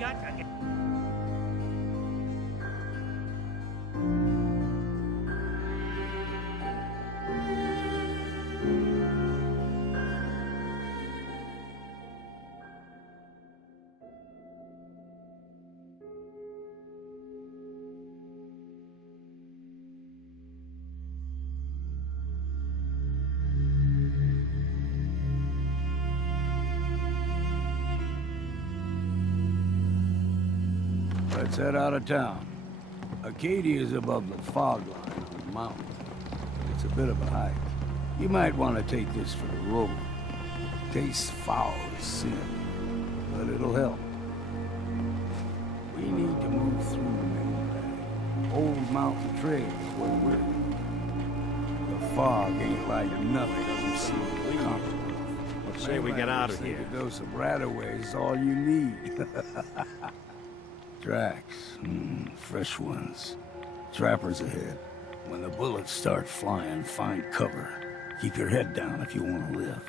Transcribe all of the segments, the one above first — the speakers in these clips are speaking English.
got... Let's head out of town. Acadia is above the fog line on the mountain. It's a bit of a hike. You might want to take this for the road. Tastes foul as sin, but it'll help. We need to move through the main line. Old Mountain Trail is where we're. The fog ain't like nothing doesn't seem to comfortable. Let's say we get out of here. A dose of Radaway is all you need. Tracks. Fresh ones. Trappers ahead. When the bullets start flying, find cover. Keep your head down if you want to live.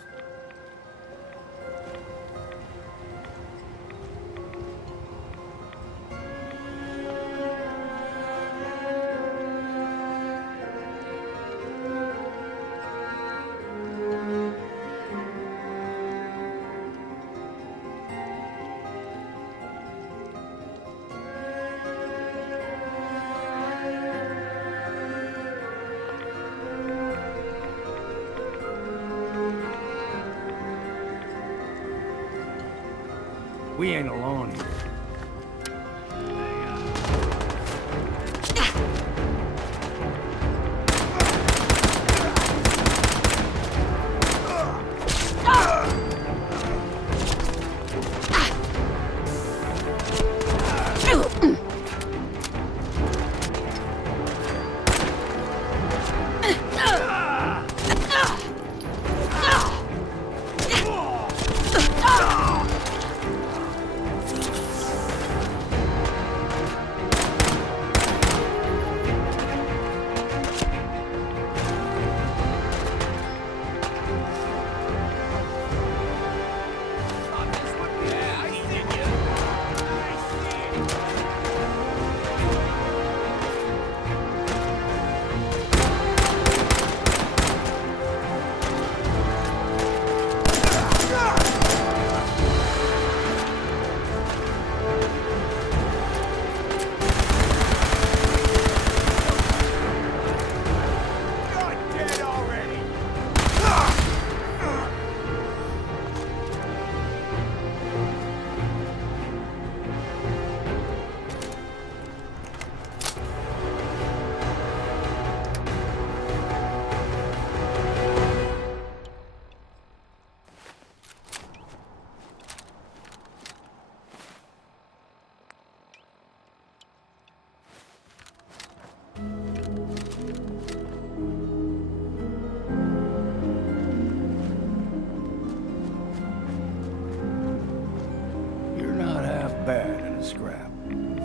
We ain't alone here.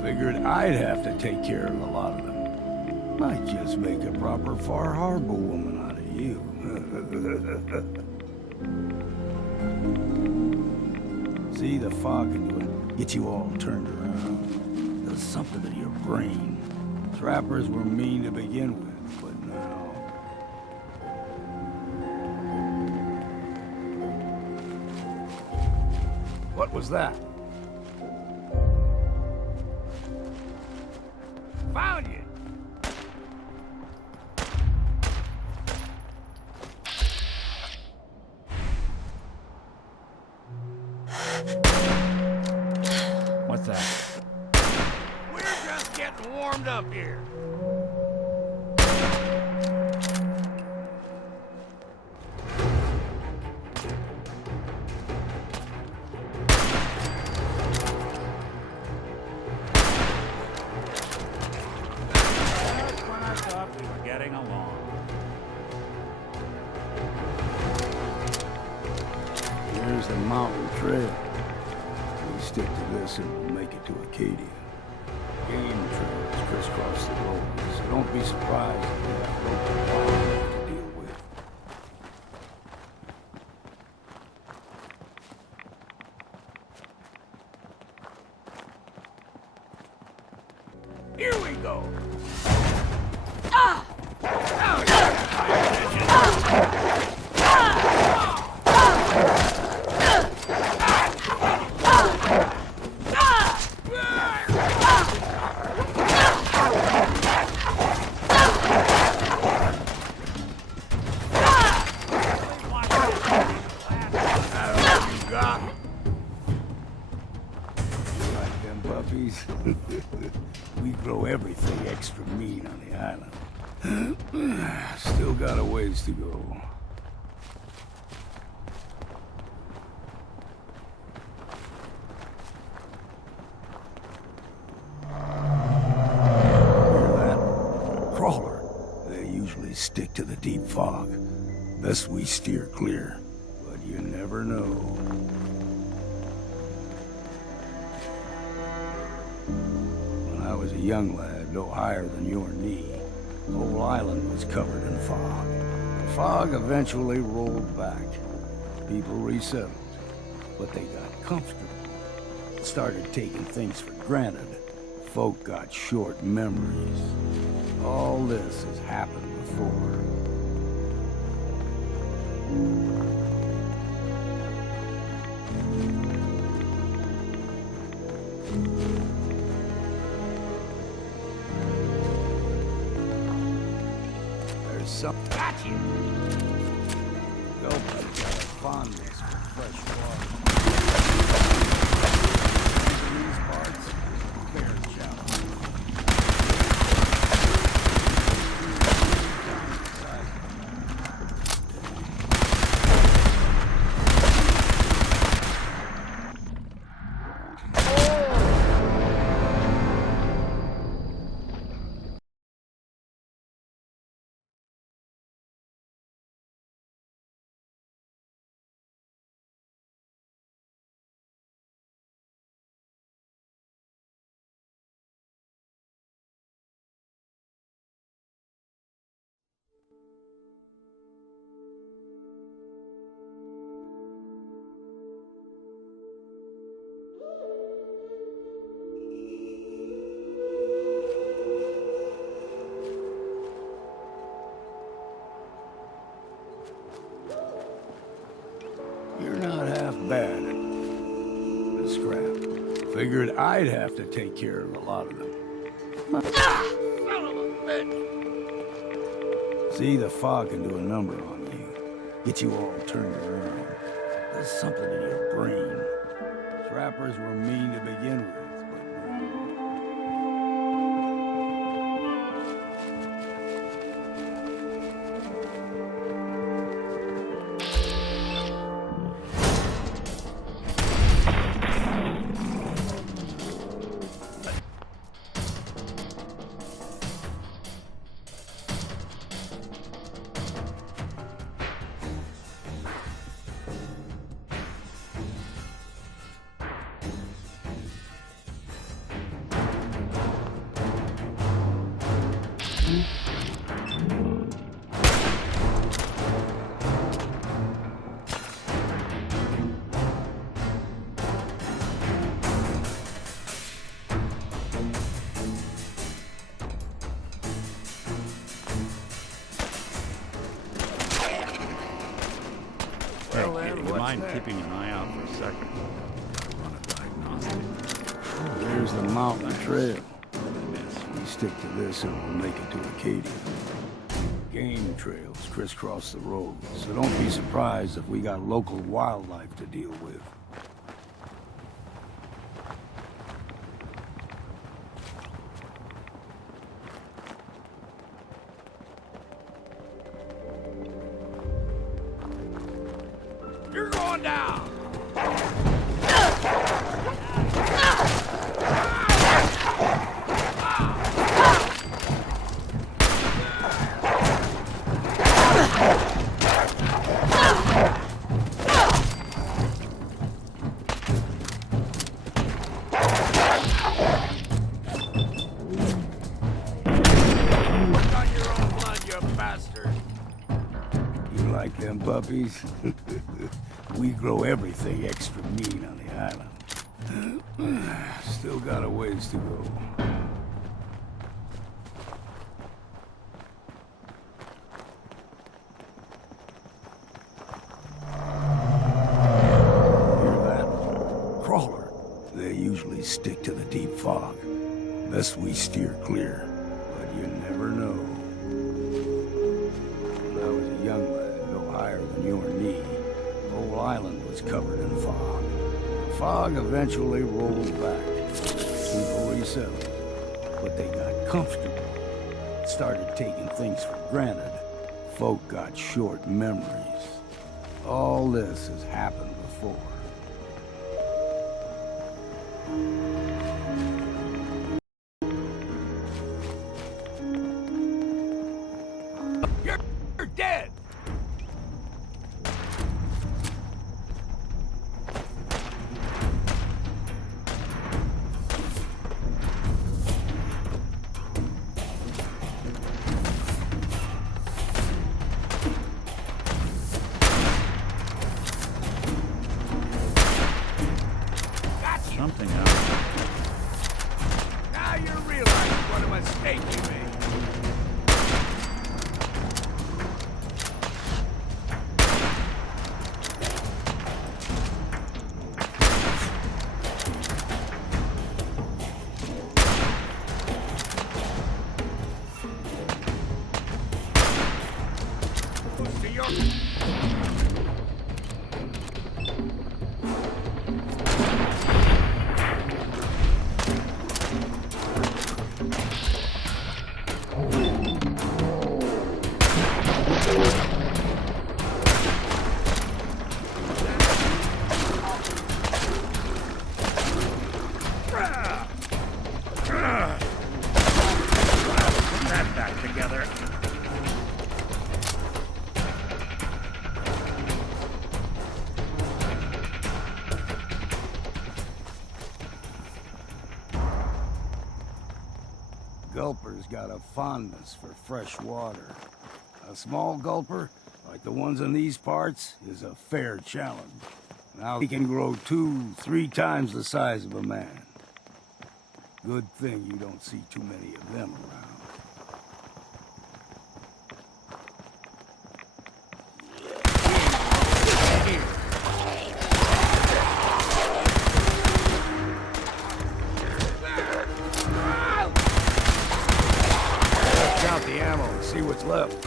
Figured I'd have to take care of a lot of them. Might just make a proper Far Harbor woman out of you. See, the fog can do it. Get you all turned around. Does something to your brain. Trappers were mean to begin with, but now... What was that? Found you! What's that? We're just getting warmed up here. Here's the mountain trail. We stick to this and we'll make it to Acadia. Game trails crisscross the road, so don't be surprised if we have local wildlife to deal with. We grow everything extra mean on the island. Still got a ways to go. Hear that? Crawler. They usually stick to the deep fog. Best we steer clear. But you never know. When I was a young lad, no higher than your knee, the whole island was covered in fog. The fog eventually rolled back. People resettled, but they got comfortable. Started taking things for granted. Folk got short memories. All this has happened before. There's some... Got you! Nobody's got a fondness for fresh water. In these parts, fair challenge. You're not half bad at the scrap. Figured I'd have to take care of a lot of them. See, the fog can do a number on you. Get you all turned around. There's something in your brain. Trappers were mean to begin with, Mind keeping an eye out for a second? Run a diagnostic. there's the mountain trail. We stick to this and we'll make it to Acadia. Game trails crisscross the road, so don't be surprised if we got local wildlife to deal with. You're going down! Like them puppies? We grow everything extra mean on the island. Still got a ways to go. Hear that? Crawler. They usually stick to the deep fog. Best we steer clear, but you never know. When I was a young lad, higher than your knee. The whole island was covered in fog. The fog eventually rolled back. People 47. But they got comfortable. Started taking things for granted. Folk got short memories. All this has happened before. You're dead! Something else. Now you realize what a mistake you made. Close to your... Put that back together. Gulper's got a fondness for fresh water. A small gulper, like the ones in these parts, is a fair challenge. Now he can grow 2-3 times the size of a man. Good thing you don't see too many of them around. Count the ammo and see what's left.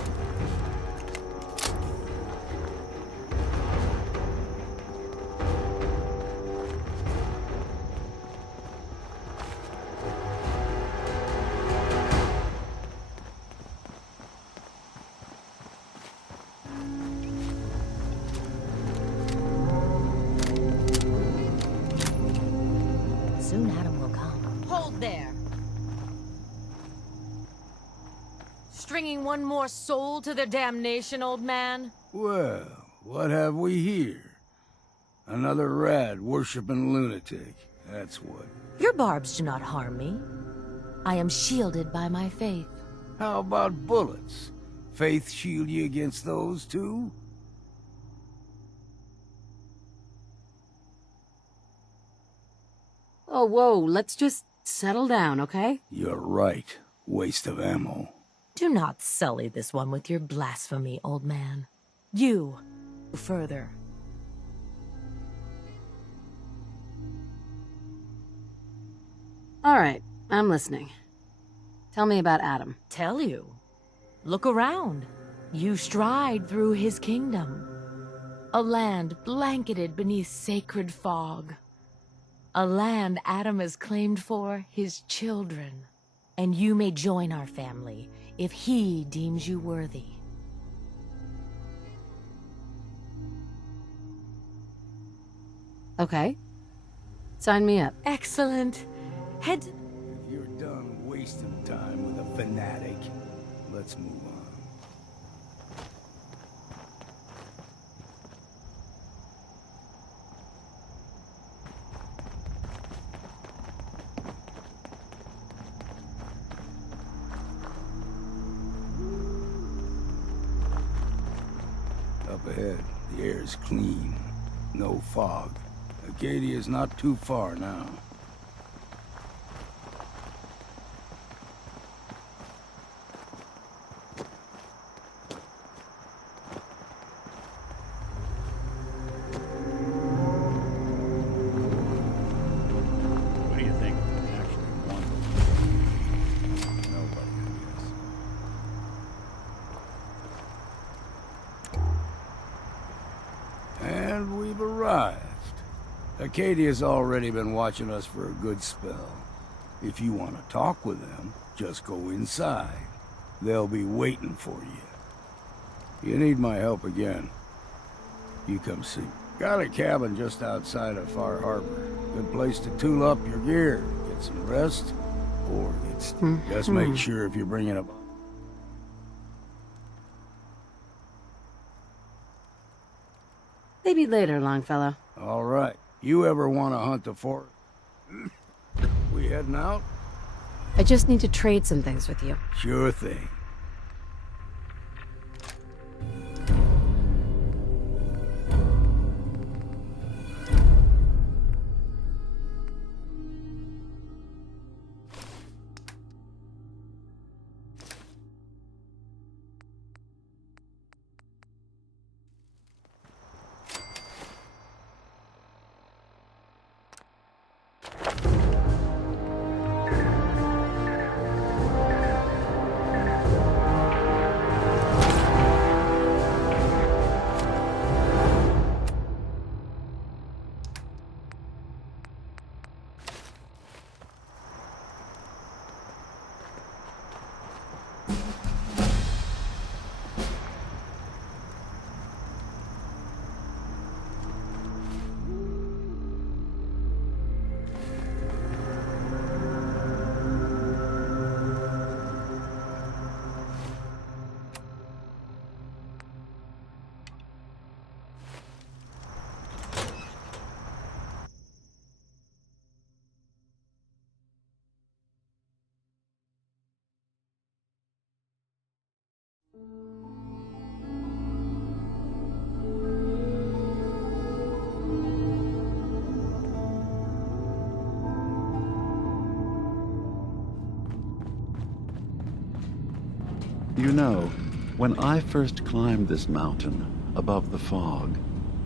Soon Adam will come. Hold there! Stringing one more soul to their damnation, old man? Well, what have we here? Another rad worshipping lunatic. That's what. Your barbs do not harm me. I am shielded by my faith. How about bullets? Faith shield you against those too? Oh, whoa, let's just settle down, okay? You're right. Waste of ammo. Do not sully this one with your blasphemy, old man. You, further. All right, I'm listening. Tell me about Adam. Tell you. Look around. You stride through his kingdom. A land blanketed beneath sacred fog. A land Adam has claimed for his children. And you may join our family if he deems you worthy. Okay. Sign me up. Excellent. Head... If you're done wasting time with a fanatic, let's move on. Up ahead, the air's clean. No fog. Acadia's not too far now. What do you think actually won? Nobody, I guess. And we've arrived. Acadia's already been watching us for a good spell. If you want to talk with them, just go inside. They'll be waiting for you. You need my help again, you come see me. Got a cabin just outside of Far Harbor. Good place to tool up your gear, get some rest, or get stuck. Just make sure if you're bringing up... Maybe later, Longfellow. All right. You ever want to hunt the forest? We heading out? I just need to trade some things with you. Sure thing. You know, when I first climbed this mountain above the fog,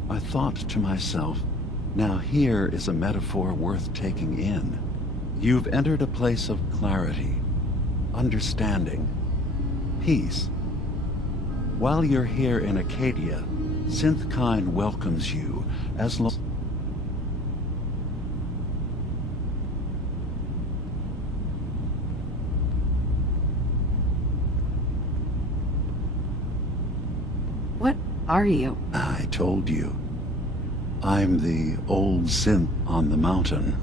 I thought to myself, now here is a metaphor worth taking in. You've entered a place of clarity, understanding, peace. While you're here in Acadia, Synthkind welcomes you as long... What are you? I told you. I'm the old synth on the mountain.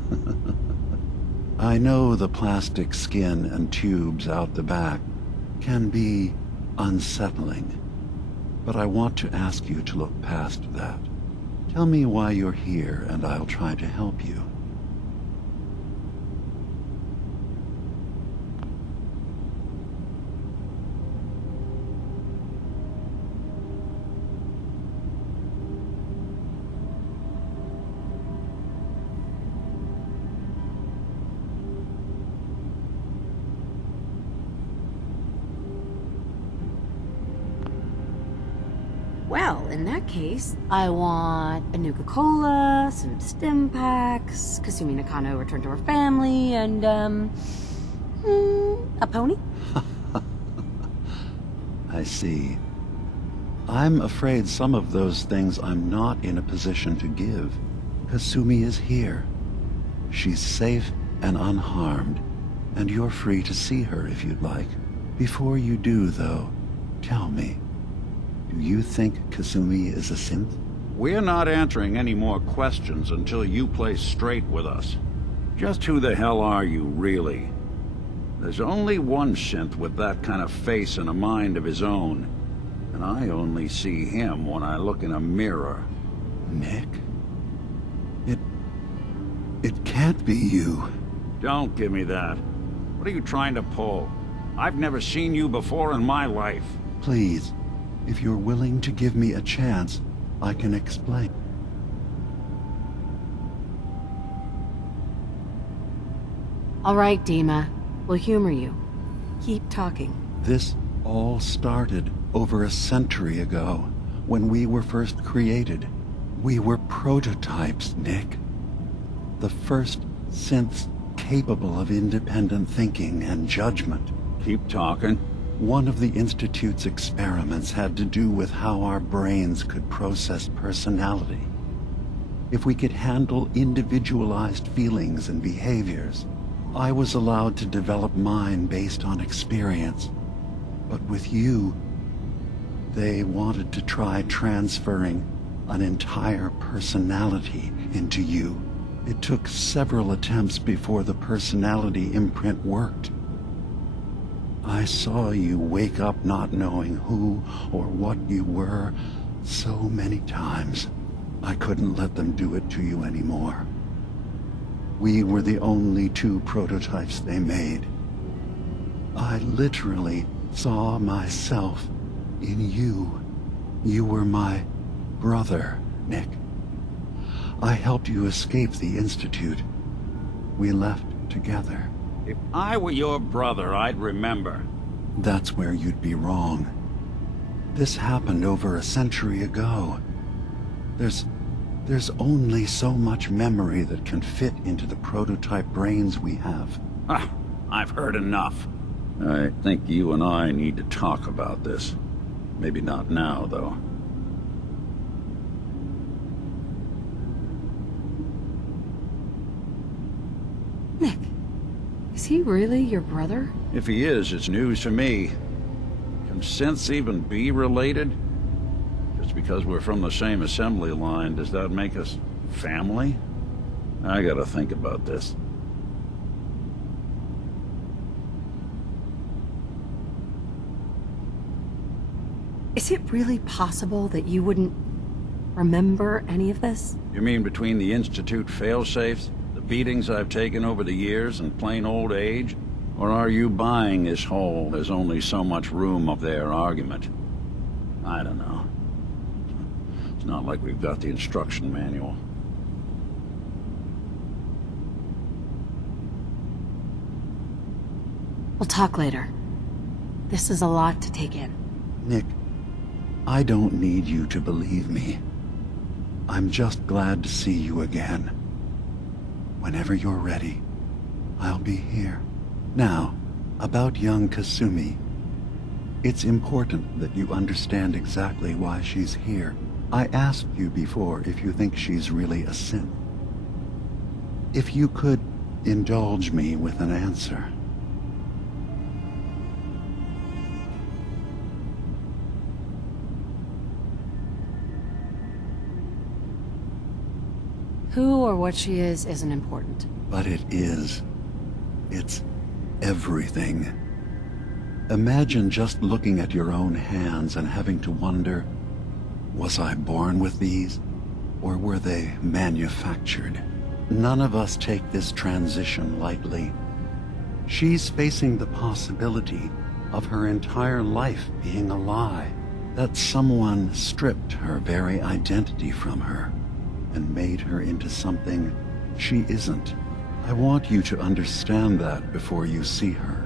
I know the plastic skin and tubes out the back can be unsettling, but I want to ask you to look past that. Tell me why you're here, and I'll try to help you. Well, in that case, I want a Nuka-Cola, some stim packs, Kasumi Nakano returned to her family, and, a pony? I see. I'm afraid some of those things I'm not in a position to give. Kasumi is here. She's safe and unharmed, and you're free to see her if you'd like. Before you do, though, tell me, do you think Kasumi is a synth? We're not answering any more questions until you play straight with us. Just who the hell are you, really? There's only one synth with that kind of face and a mind of his own, and I only see him when I look in a mirror. Nick? It can't be you. Don't give me that. What are you trying to pull? I've never seen you before in my life. Please, if you're willing to give me a chance, I can explain. All right, Dima. We'll humor you. Keep talking. This all started over a century ago, when we were first created. We were prototypes, Nick. The first synths capable of independent thinking and judgment. Keep talking. One of the Institute's experiments had to do with how our brains could process personality. If we could handle individualized feelings and behaviors, I was allowed to develop mine based on experience. But with you, they wanted to try transferring an entire personality into you. It took several attempts before the personality imprint worked. I saw you wake up not knowing who or what you were so many times. I couldn't let them do it to you anymore. We were the only 2 prototypes they made. I literally saw myself in you. You were my brother, Nick. I helped you escape the Institute. We left together. If I were your brother, I'd remember. That's where you'd be wrong. This happened over a century ago. There's only so much memory that can fit into the prototype brains we have. Ah, I've heard enough. I think you and I need to talk about this. Maybe not now, though. Nick, is he really your brother? If he is, it's news to me. Can synths even be related? Just because we're from the same assembly line, does that make us family? I gotta think about this. Is it really possible that you wouldn't remember any of this? You mean between the Institute failsafes, the beatings I've taken over the years, and plain old age? Or are you buying this whole "there's only so much room up there" argument? I don't know. It's not like we've got the instruction manual. We'll talk later. This is a lot to take in. Nick, I don't need you to believe me. I'm just glad to see you again. Whenever you're ready, I'll be here. Now, about young Kasumi. It's important that you understand exactly why she's here. I asked you before if you think she's really a synth. If you could indulge me with an answer. Who or what she is isn't important. But it is. It's everything. Imagine just looking at your own hands and having to wonder, was I born with these, or were they manufactured? None of us take this transition lightly. She's facing the possibility of her entire life being a lie, that someone stripped her very identity from her and made her into something she isn't. I want you to understand that before you see her.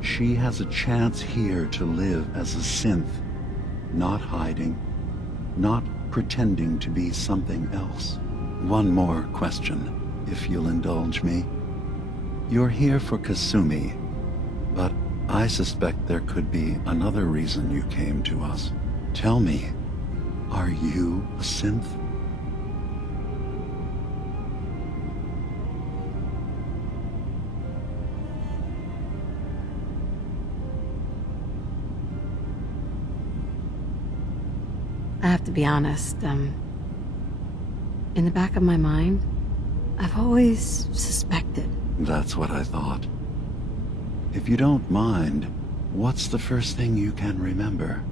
She has a chance here to live as a synth, not hiding, not pretending to be something else. One more question, if you'll indulge me. You're here for Kasumi, but I suspect there could be another reason you came to us. Tell me, are you a synth? I have to be honest, in the back of my mind, I've always suspected. That's what I thought. If you don't mind, what's the first thing you can remember?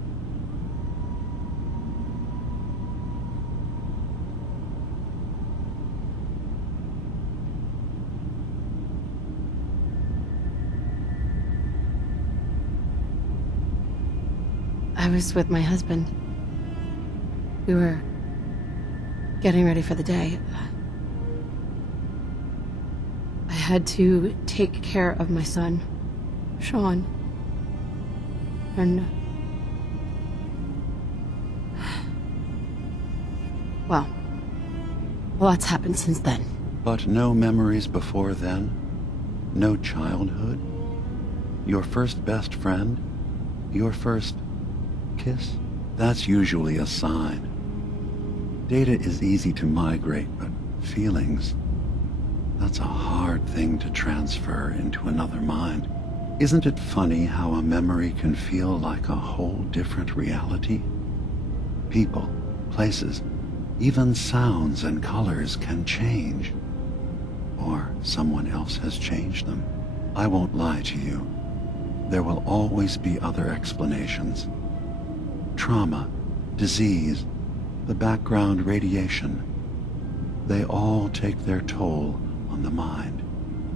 I was with my husband. We were getting ready for the day. I had to take care of my son, Sean. And... well, a lot's happened since then. But no memories before then? No childhood? Your first best friend? Your first kiss? That's usually a sign. Data is easy to migrate, but feelings, That's a hard thing to transfer into another mind. Isn't it funny how a memory can feel like a whole different reality? People, places, even sounds and colors can change. Or someone else has changed them. I won't lie to you. There will always be other explanations. Trauma, disease, the background radiation. They all take their toll on the mind.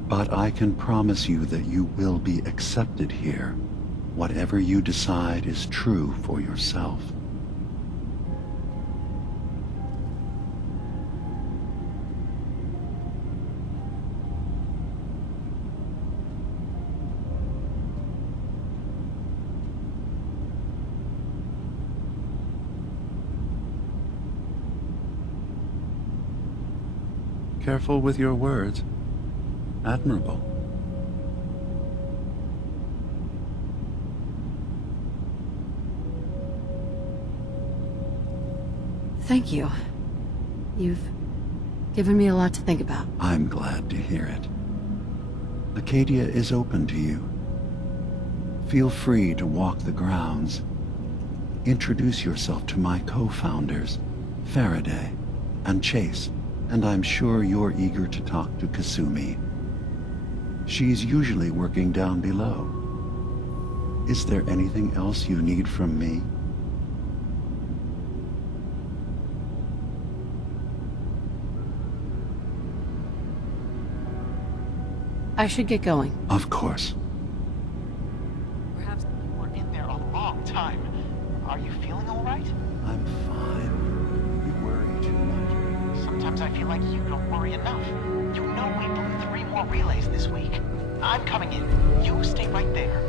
But I can promise you that you will be accepted here. Whatever you decide is true for yourself. Careful with your words. Admirable. Thank you. You've given me a lot to think about. I'm glad to hear it. Acadia is open to you. Feel free to walk the grounds. Introduce yourself to my co-founders, Faraday and Chase, and I'm sure you're eager to talk to Kasumi. She's usually working down below. Is there anything else you need from me? I should get going. Of course. Perhaps you were in there a long time. Are you feeling all right? I'm fine. You worry too much. Sometimes I feel like you don't worry enough. You know we blew 3 more relays this week. I'm coming in. You stay right there.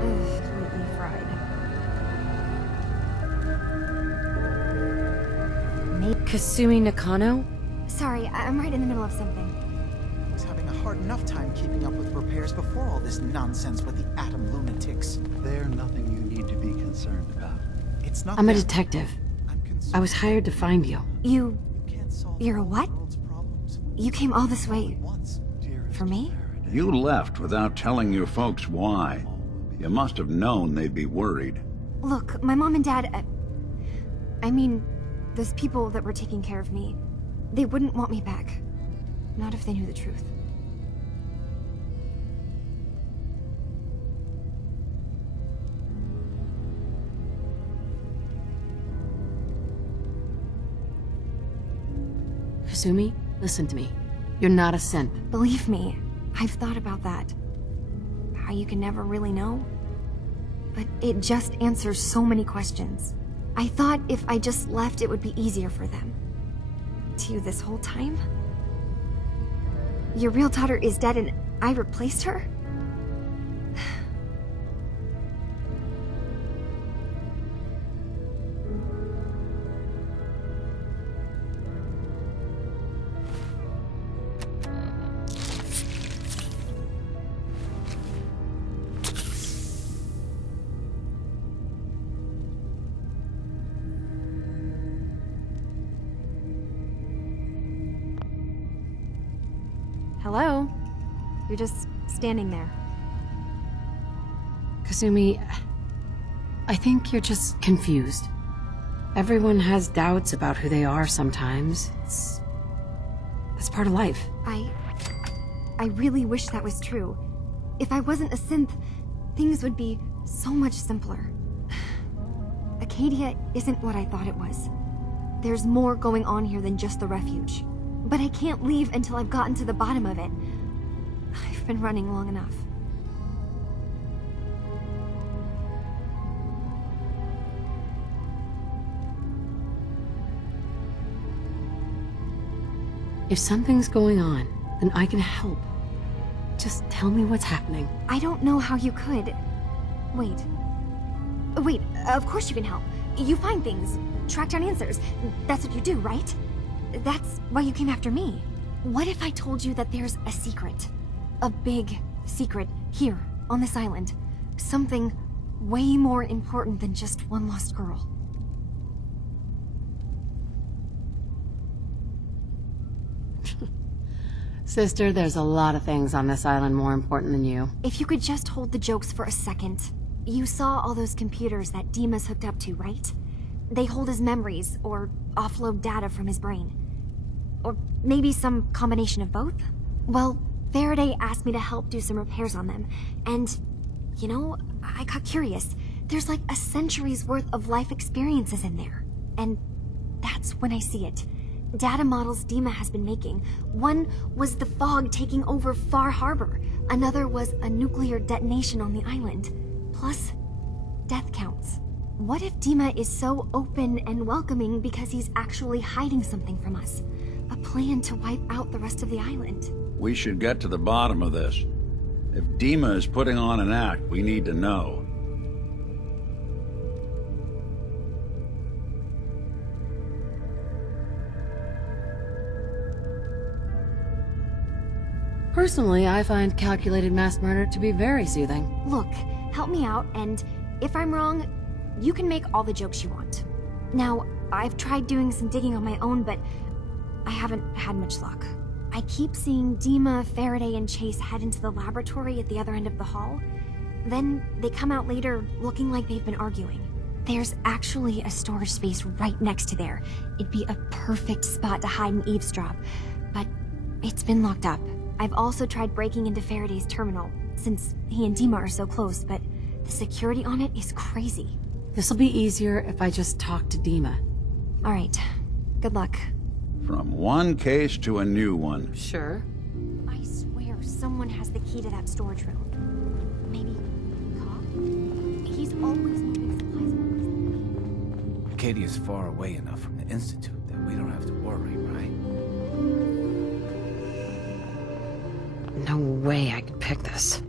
Completely fried. Kasumi Nakano? Sorry, I'm right in the middle of something. I was having a hard enough time keeping up with repairs before all this nonsense with the atom lunatics. They're nothing you need to be concerned about. It's not I'm a that detective. I'm concerned. I was hired to find you. You Can't solve You're a all the what? world's problems You came all this way at once. for me? You left without telling your folks why. You must have known they'd be worried. Look, my mom and dad... I mean, those people that were taking care of me, they wouldn't want me back. Not if they knew the truth. Kasumi, listen to me. You're not a synth. Believe me, I've thought about that. How you can never really know. But it just answers so many questions. I thought if I just left, it would be easier for them. To you this whole time? Your real daughter is dead and I replaced her? Hello? You're just standing there. Kasumi, I think you're just confused. Everyone has doubts about who they are sometimes. That's part of life. I really wish that was true. If I wasn't a synth, things would be so much simpler. Acadia isn't what I thought it was. There's more going on here than just the refuge. But I can't leave until I've gotten to the bottom of it. I've been running long enough. If something's going on, then I can help. Just tell me what's happening. I don't know how you could. Wait. Wait, of course you can help. You find things, track down answers. That's what you do, right? That's why you came after me. What if I told you that there's a secret? A big secret here, on this island. Something way more important than just one lost girl. Sister, there's a lot of things on this island more important than you. If you could just hold the jokes for a second. You saw all those computers that Dima's hooked up to, right? They hold his memories, or offload data from his brain. Or maybe some combination of both? Well, Faraday asked me to help do some repairs on them, and, you know, I got curious. There's like a century's worth of life experiences in there. And that's when I see it. Data models Dima has been making. One was the fog taking over Far Harbor. Another was a nuclear detonation on the island. Plus, death counts. What if Dima is so open and welcoming because he's actually hiding something from us? A plan to wipe out the rest of the island. We should get to the bottom of this. If Dima is putting on an act, we need to know. Personally, I find calculated mass murder to be very soothing. Look, help me out, and if I'm wrong, you can make all the jokes you want. Now, I've tried doing some digging on my own, but I haven't had much luck. I keep seeing Dima, Faraday, and Chase head into the laboratory at the other end of the hall. Then they come out later looking like they've been arguing. There's actually a storage space right next to there. It'd be a perfect spot to hide and eavesdrop, but it's been locked up. I've also tried breaking into Faraday's terminal, since he and Dima are so close, but the security on it is crazy. This'll be easier if I just talk to Dima. All right, good luck. From one case to a new one. Sure. I swear someone has the key to that storage room. Maybe Cobb? He's always moving supplies around. Acadia's far away enough from the Institute that we don't have to worry, right? No way I could pick this.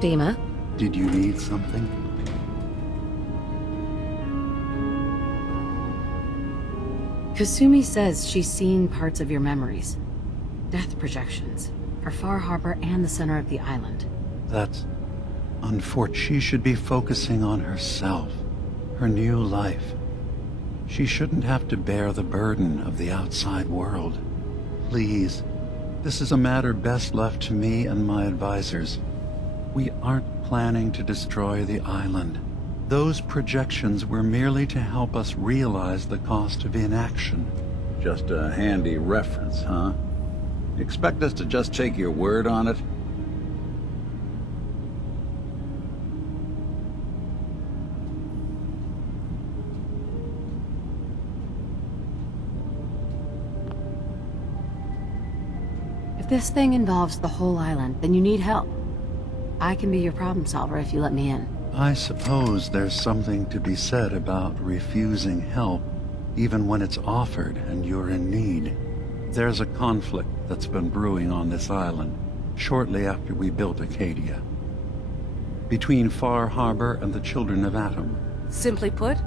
Dima? Did you need something? Kasumi says she's seen parts of your memories. Death projections. For Far Harbor and the center of the island. That's unfortunate. She should be focusing on herself, her new life. She shouldn't have to bear the burden of the outside world. Please, this is a matter best left to me and my advisors. We aren't planning to destroy the island. Those projections were merely to help us realize the cost of inaction. Just a handy reference, huh? Expect us to just take your word on it? If this thing involves the whole island, then you need help. I can be your problem solver if you let me in. I suppose there's something to be said about refusing help, even when it's offered and you're in need. There's a conflict that's been brewing on this island, shortly after we built Acadia. Between Far Harbor and the Children of Atom. Simply put,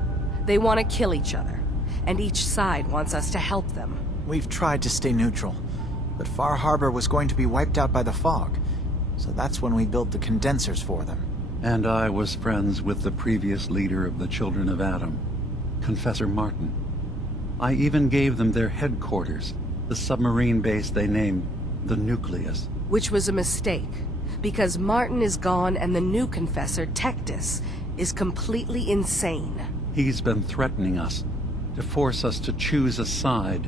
they want to kill each other, and each side wants us to help them. We've tried to stay neutral, but Far Harbor was going to be wiped out by the fog. So that's when we built the condensers for them. And I was friends with the previous leader of the Children of Atom, Confessor Martin. I even gave them their headquarters, the submarine base they named the Nucleus. Which was a mistake. Because Martin is gone and the new confessor, Tectus, is completely insane. He's been threatening us, to force us to choose a side.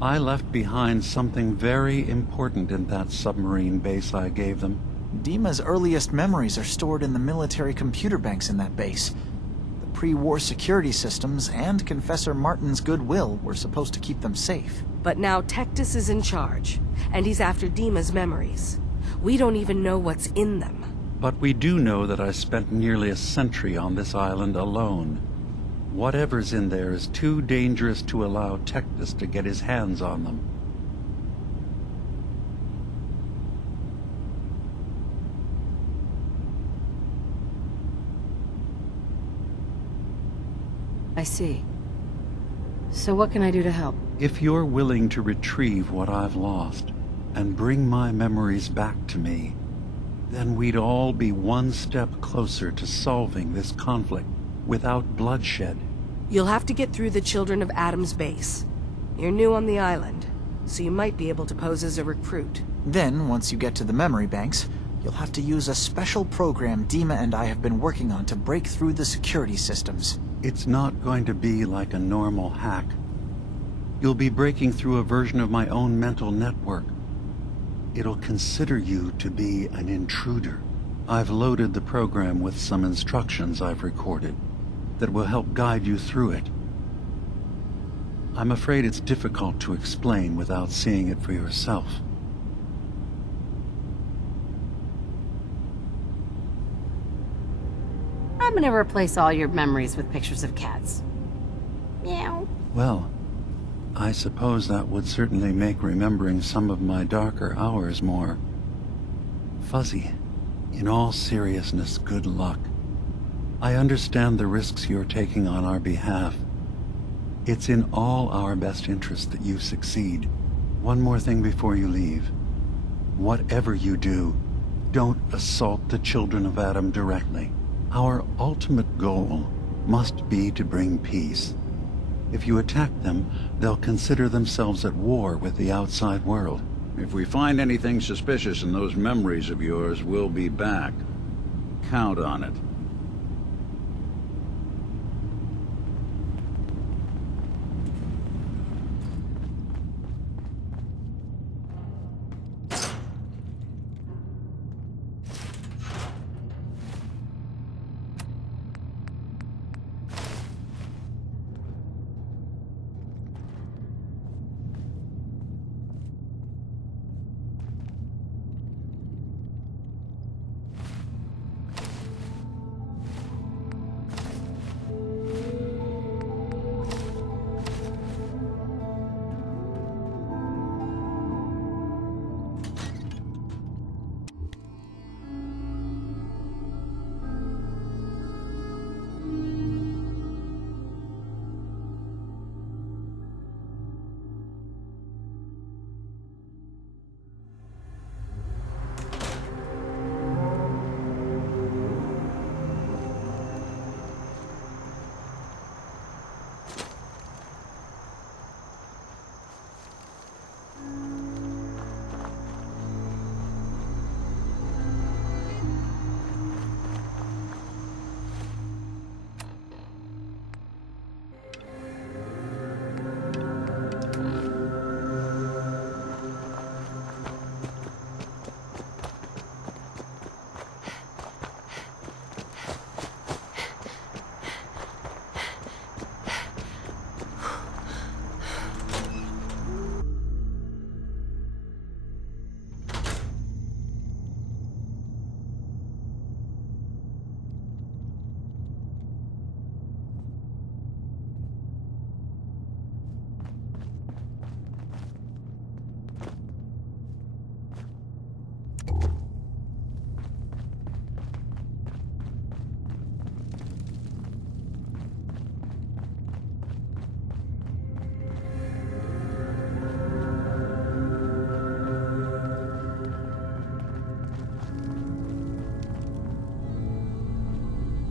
I left behind something very important in that submarine base I gave them. Dima's earliest memories are stored in the military computer banks in that base. The pre-war security systems and Confessor Martin's goodwill were supposed to keep them safe. But now Tectus is in charge, and he's after Dima's memories. We don't even know what's in them. But we do know that I spent nearly a century on this island alone. Whatever's in there is too dangerous to allow Tectus to get his hands on them. I see. So what can I do to help? If you're willing to retrieve what I've lost and bring my memories back to me, then we'd all be one step closer to solving this conflict without bloodshed. You'll have to get through the Children of Adam's base. You're new on the island, so you might be able to pose as a recruit. Then, once you get to the memory banks, you'll have to use a special program Dima and I have been working on to break through the security systems. It's not going to be like a normal hack. You'll be breaking through a version of my own mental network. It'll consider you to be an intruder. I've loaded the program with some instructions I've recorded that will help guide you through it. I'm afraid it's difficult to explain without seeing it for yourself. I'm gonna replace all your memories with pictures of cats. Meow. Well, I suppose that would certainly make remembering some of my darker hours more fuzzy. In all seriousness, good luck. I understand the risks you're taking on our behalf. It's in all our best interest that you succeed. One more thing before you leave. Whatever you do, don't assault the Children of Adam directly. Our ultimate goal must be to bring peace. If you attack them, they'll consider themselves at war with the outside world. If we find anything suspicious in those memories of yours, we'll be back. Count on it.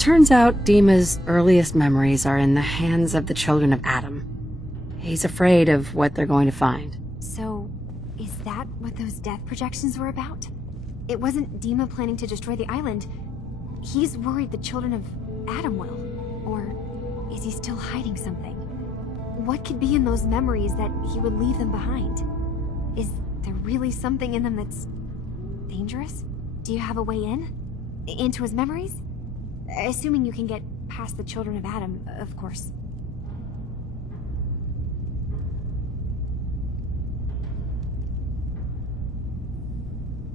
Turns out Dima's earliest memories are in the hands of the Children of Adam. He's afraid of what they're going to find. So, is that what those death projections were about? it wasn't Dima planning to destroy the island. He's worried the children of Adam will. Or is he still hiding something? What could be in those memories that he would leave them behind? Is there really something in them that's dangerous? Do you have a way in? Into his memories? Assuming you can get past the children of Adam, of course.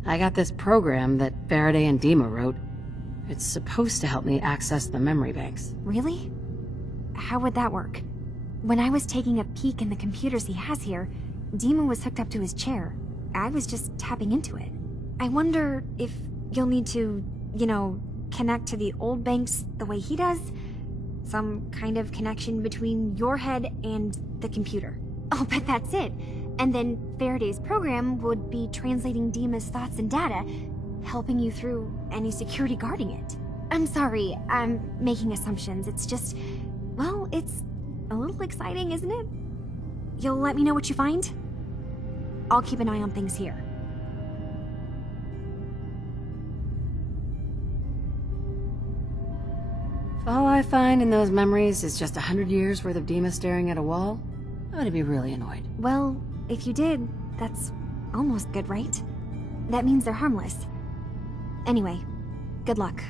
I got this program that Faraday and Dima wrote. It's supposed to help me access the memory banks. Really? How would that work? When I was taking a peek in the computers he has here, Dima was hooked up to his chair. I was just tapping into it. I wonder if you'll need to, connect to the old banks the way he does? Some kind of connection between your head and the computer. I'll bet that's it. And then Faraday's program would be translating Dima's thoughts and data, helping you through any security guarding it. I'm sorry, I'm making assumptions. It's just, well, it's a little exciting, isn't it? You'll let me know what you find? I'll keep an eye on things here. If all I find in those memories is just 100 years worth of Dima staring at a wall, I'm gonna be really annoyed. Well, if you did, that's almost good, right? That means they're harmless. Anyway, good luck.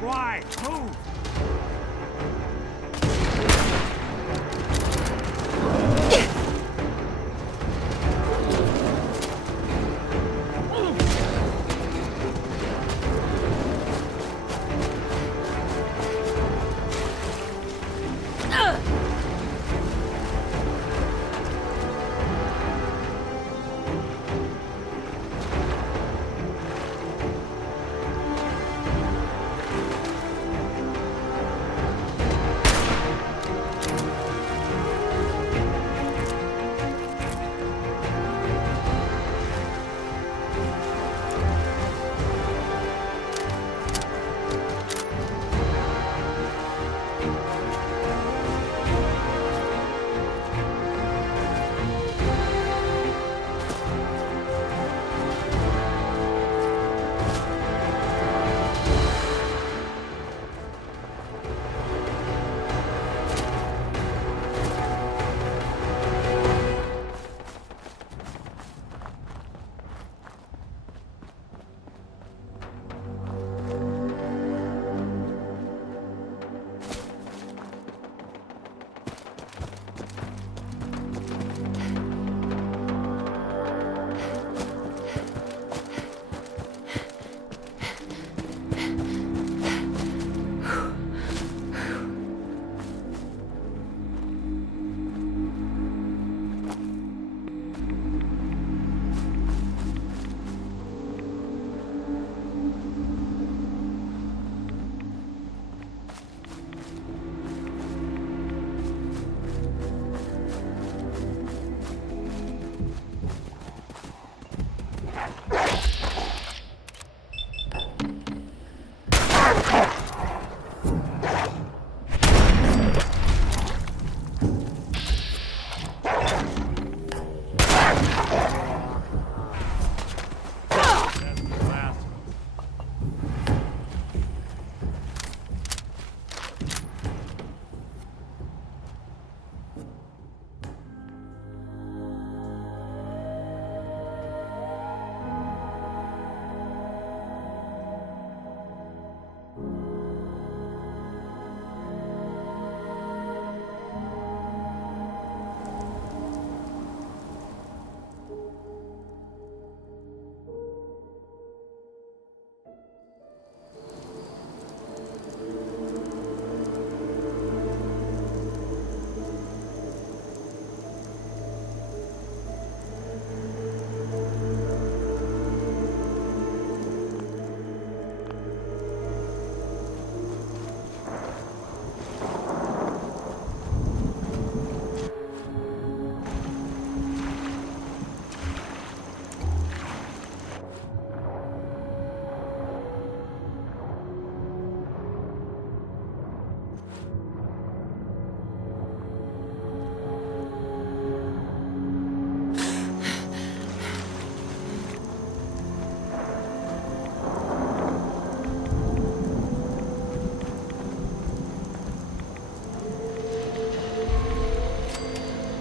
Why? Move!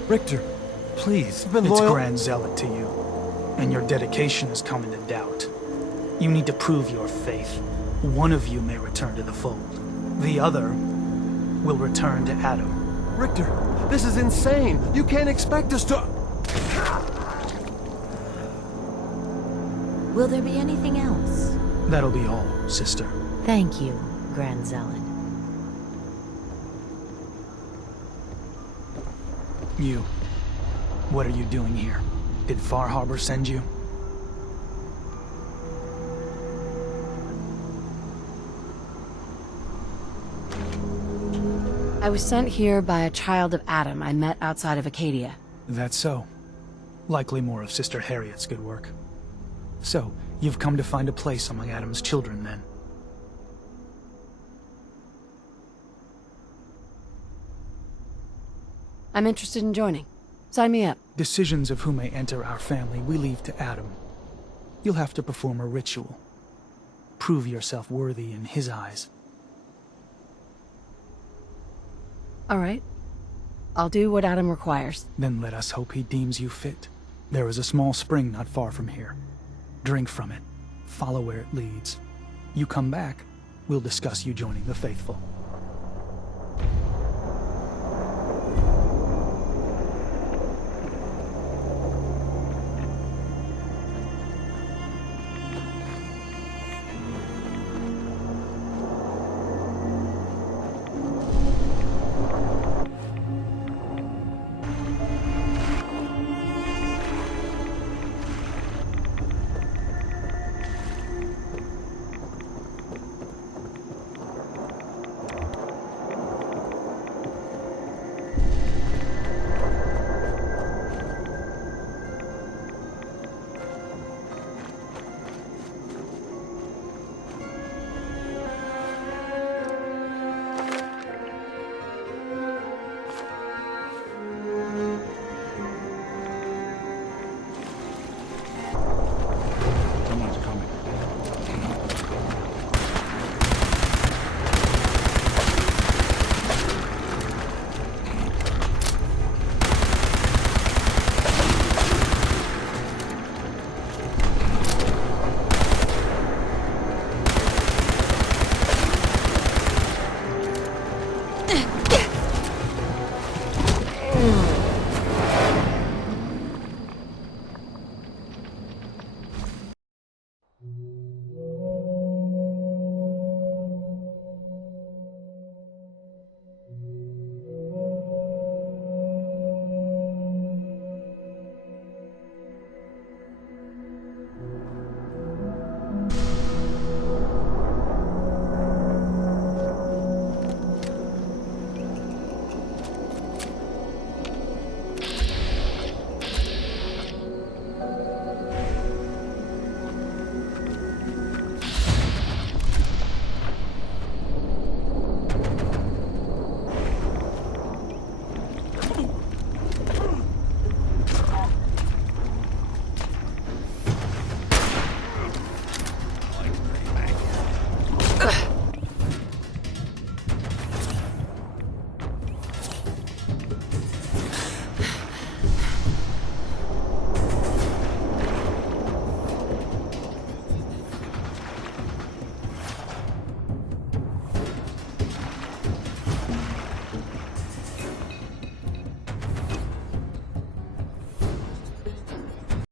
Richter, please. You've been It's loyal. Grand Zealot to you, and your dedication has come into doubt. You need to prove your faith. One of you may return to the fold. The other will return to Adam. Richter, this is insane. You can't expect us to... Will there be anything else? That'll be all, sister. Thank you, Grand Zealot. You. What are you doing here? Did Far Harbor send you? I was sent here by a child of Adam I met outside of Acadia. That's so. Likely more of Sister Harriet's good work. So, you've come to find a place among Adam's children, then? I'm interested in joining. Sign me up. Decisions of who may enter our family we leave to Adam. You'll have to perform a ritual. Prove yourself worthy in his eyes. All right. I'll do what Adam requires. Then let us hope he deems you fit. There is a small spring not far from here. Drink from it. Follow where it leads. You come back, we'll discuss you joining the faithful.